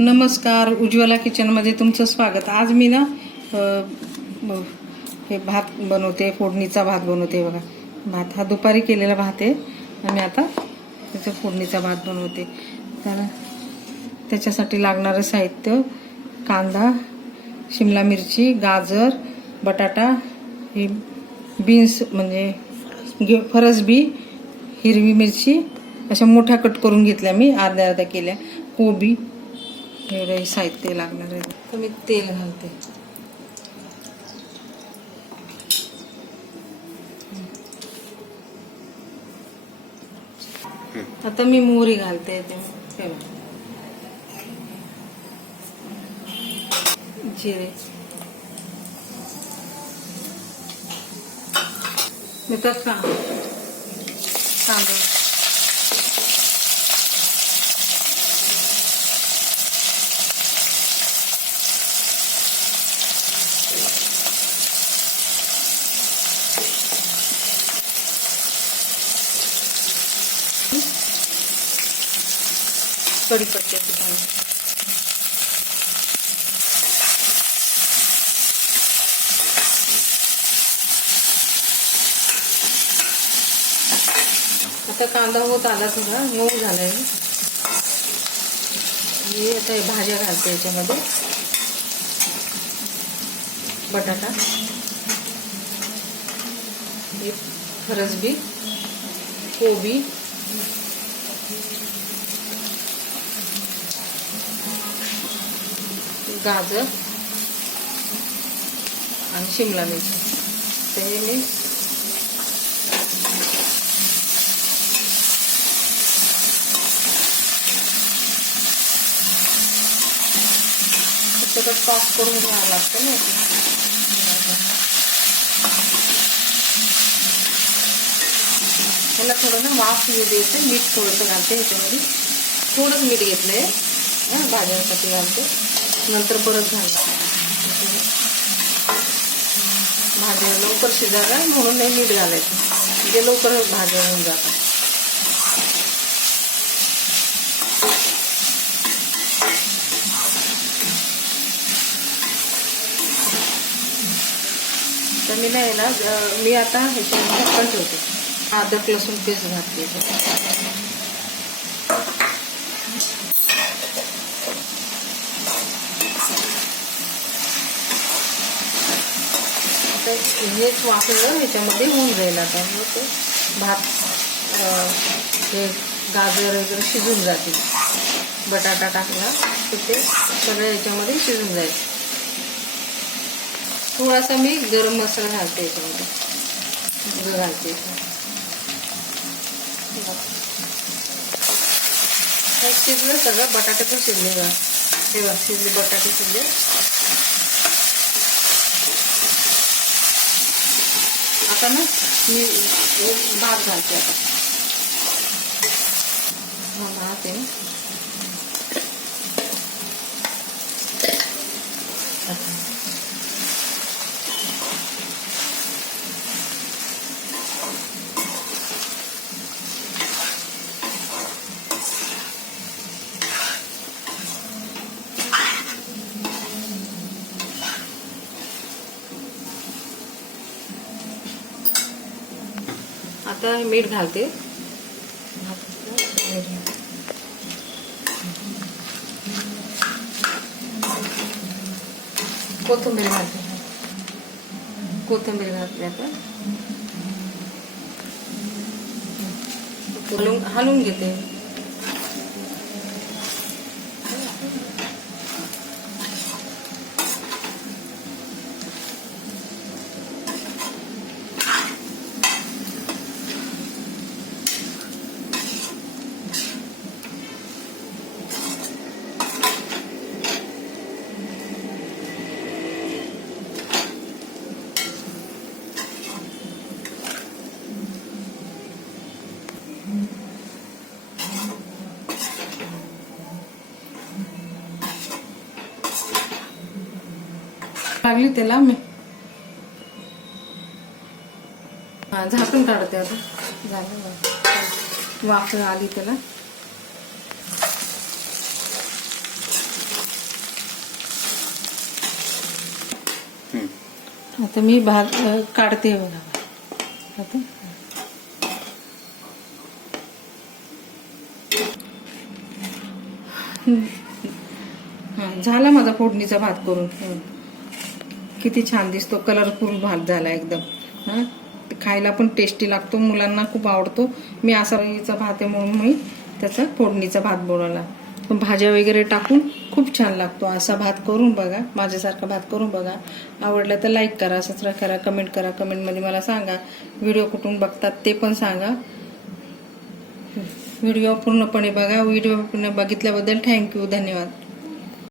नमस्कार उज्ज्वला किचनमध्ये तुमचं स्वागत. आज मी ना हे भात बनवते फोडणीचा भात बनवते बघा. भात हा दुपारी केलेला भात आहे. आणि आता त्याचा फोडणीचा भात बनवते. तर त्याच्यासाठी लागणारं साहित्य कांदा शिमला मिरची गाजर बटाटा हे बीन्स म्हणजे घे फरसबी हिरवी मिरची अशा मोठ्या कट करून घेतल्या मी अर्ध्या अर्ध्या केल्या. कोबी हे हे साहित्य लागणार आहे. तर मी तेल घालते. आता मी मोहरी घालते ते. जिरे. मी तर तांदूळ. कढीपत्त्याची पानं आता कांदा होत आला थोडा मऊ झालाय. हे आता हे भाज्या घालते याच्यामध्ये. बटाटा. हे फरसबी कोबी. गाजर आणि शिमला मिरची. तर हे मी सगळं पाक करून घ्यावं लागतं ना ह्याला त्याला थोडं ना वाफ येऊ द्यायचं मीठ थोडंसं घालते ह्याच्यामध्ये थोडंच मीठ घेतलंय. भाज्यांसाठी घालते. नंतर परत घालणार. भाज्या लवकर शिजाव्या म्हणून नाही मीठ घालायचं. म्हणजे लवकर भाज्या होऊन जातात. तर मी नाही ना मी आता ह्याच्यामध्ये पण ठेवते अदरक लसूण पेस्ट घातली याच्यात. आता हेच वाफलं ह्याच्यामध्ये होऊन जाईल आता. मग ते भात हे गाजर वगैरे शिजून जातील. बटाटा टाकला तर ते सगळं याच्यामध्ये शिजून जाईल. थोडासा मी गरम मसाला घालते याच्यामध्ये. घालते. शिजलं सगळं बटाटे पण शिजले बा हे बघ शिजले बटाटे शिजले. आता ना? मी भात घालते आता हा। भात आहे आता मीठ घालते। कोथिंबीर घालते। कोथिंबीर घातली आता। हलवून हलवून घेते। लागली त्याला मी. हा झाकून काढते आता. झालं वाफ आली त्याला. आता मी भात काढते बघा. आता. झाला माझा फोडणीचा भात करून. किती छान दिसतो. कलरफुल भात झाला एकदम. हां? खायला पण टेस्टी लागतो. मुलांना खूप आवडतो. मी असा भात आहे म्हणून मी त्याचा फोडणीचा भात बनवला. पण भाज्या वगैरे टाकून खूप छान लागतो. असा भात करून बघा. माझ्यासारखा भात करून बघा. आवडला तर लाईक करा सबस्क्राईब करा कमेंट करा. कमेंटमध्ये मला सांगा. व्हिडिओ कुठून बघतात ते पण सांगा. व्हिडिओ पूर्णपणे बघा. व्हिडिओ पूर्ण बघितल्याबद्दल थँक्यू धन्यवाद.